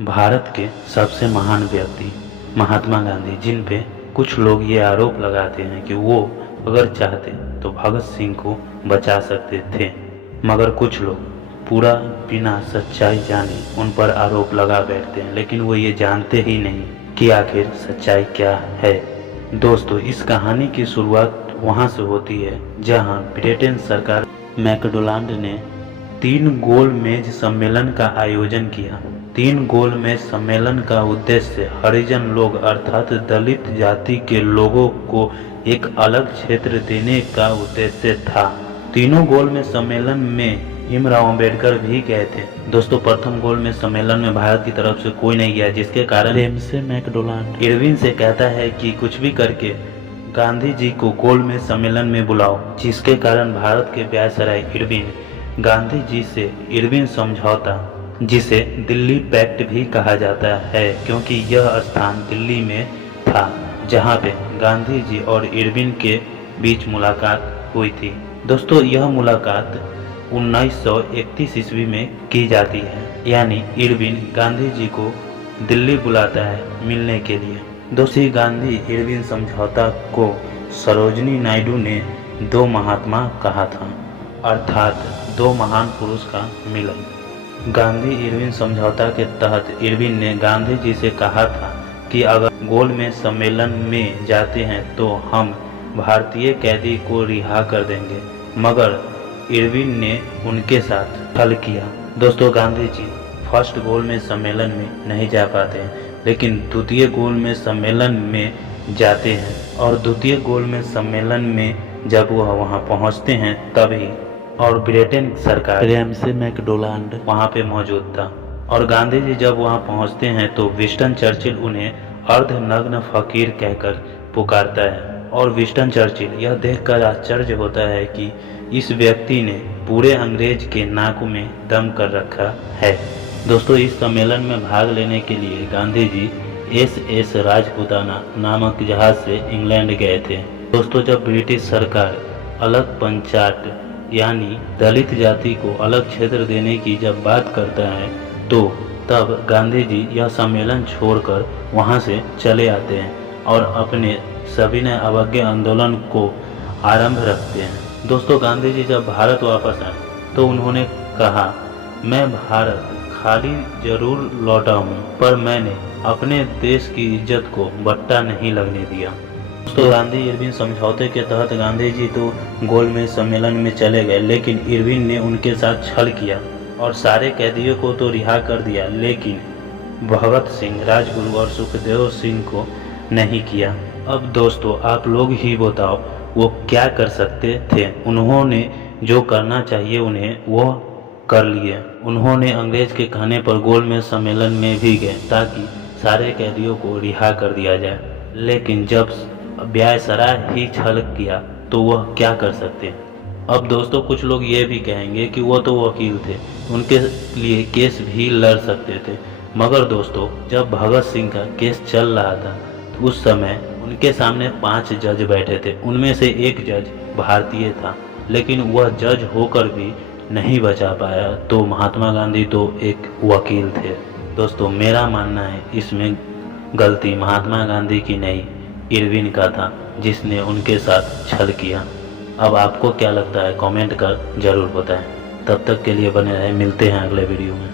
भारत के सबसे महान व्यक्ति महात्मा गांधी, जिन पे कुछ लोग ये आरोप लगाते हैं कि वो अगर चाहते तो भगत सिंह को बचा सकते थे, मगर कुछ लोग पूरा बिना सच्चाई जाने उन पर आरोप लगा बैठते हैं, लेकिन वो ये जानते ही नहीं कि आखिर सच्चाई क्या है। दोस्तों, इस कहानी की शुरुआत वहाँ से होती है जहाँ ब्रिटेन सरकार मैकडोनाल्ड ने 3 गोल मेज सम्मेलन का आयोजन किया। 3 गोल मेज सम्मेलन का उद्देश्य हरिजन लोग अर्थात दलित जाति के लोगों को एक अलग क्षेत्र देने का उद्देश्य था। तीनों गोल मेज सम्मेलन में भीमराव अंबेडकर भी गए थे। दोस्तों, प्रथम गोल मेज सम्मेलन में भारत की तरफ से कोई नहीं गया, जिसके कारण एमसे मैकडोनाल्ड इरविन से कहता है कि कुछ भी करके गांधी जी को गोल मेज सम्मेलन में बुलाओ, जिसके कारण भारत के व्यायसराय इरविन गांधी जी से इरविन समझौता, जिसे दिल्ली पैक्ट भी कहा जाता है क्योंकि यह स्थान दिल्ली में था जहां पे गांधी जी और इरविन के बीच मुलाकात हुई थी। दोस्तों, यह मुलाकात 1931 ईस्वी में की जाती है, यानी इरविन गांधी जी को दिल्ली बुलाता है मिलने के लिए। दोस्तों, गांधी इरविन समझौता को सरोजिनी नायडू ने 2 महात्मा कहा था, अर्थात 2 महान पुरुष का मिलन। गांधी इरविन समझौता के तहत इरविन ने गांधी जी से कहा था कि अगर गोल में सम्मेलन में जाते हैं तो हम भारतीय कैदी को रिहा कर देंगे, मगर इरविन ने उनके साथ छल किया। दोस्तों, गांधी जी फर्स्ट गोल में सम्मेलन में नहीं जा पाते हैं, लेकिन द्वितीय गोल में सम्मेलन में जाते हैं, और द्वितीय गोल में सम्मेलन में जब वह वहां पहुंचते हैं तभी और ब्रिटेन सरकार एमसे मैकडोनाल्ड वहां पे मौजूद था, और गांधी जी जब वहां पहुंचते हैं तो विंस्टन चर्चिल उन्हें अर्धनग्न फकीर कहकर पुकारता है, और विंस्टन चर्चिल यह देखकर आश्चर्य होता है कि इस व्यक्ति ने पूरे अंग्रेज के नाक में दम कर रखा है। दोस्तों, इस सम्मेलन में भाग लेने के लिए गांधी जी SS राजपुताना नामक जहाज से इंग्लैंड गए थे। दोस्तों, जब ब्रिटिश सरकार अलग पंचायत यानी दलित जाति को अलग क्षेत्र देने की जब बात करता है तो तब गांधी जी यह सम्मेलन छोड़कर वहां से चले आते हैं और अपने सविनय अवज्ञा आंदोलन को आरंभ रखते हैं। दोस्तों, गांधी जी जब भारत वापस आए तो उन्होंने कहा, मैं भारत खाली जरूर लौटा हूँ, पर मैंने अपने देश की इज्जत को बट्टा नहीं लगने दिया। दोस्तों, गांधी इरविन समझौते के तहत गांधी जी तो गोल मेज सम्मेलन में चले गए, लेकिन इरविन ने उनके साथ छल किया और सारे कैदियों को तो रिहा कर दिया, लेकिन भगत सिंह, राजगुरु और सुखदेव सिंह को नहीं किया। अब दोस्तों, आप लोग ही बताओ वो क्या कर सकते थे। उन्होंने जो करना चाहिए उन्हें वो कर लिए। उन्होंने अंग्रेज के कहने पर गोल मेज सम्मेलन में भी गए ताकि सारे कैदियों को रिहा कर दिया जाए, लेकिन जब व्यायसराय ही छल किया तो वह क्या कर सकते। अब दोस्तों, कुछ लोग ये भी कहेंगे कि वो तो वकील थे, उनके लिए केस भी लड़ सकते थे, मगर दोस्तों, जब भगत सिंह का केस चल रहा था तो उस समय उनके सामने 5 जज बैठे थे। उनमें से एक जज भारतीय था, लेकिन वह जज होकर भी नहीं बचा पाया, तो महात्मा गांधी तो एक वकील थे। दोस्तों, मेरा मानना है इसमें गलती महात्मा गांधी की नहीं, इरविन का था, जिसने उनके साथ छल किया। अब आपको क्या लगता है, कमेंट कर जरूर बताएं। तब तक के लिए बने रहें, मिलते हैं अगले वीडियो में।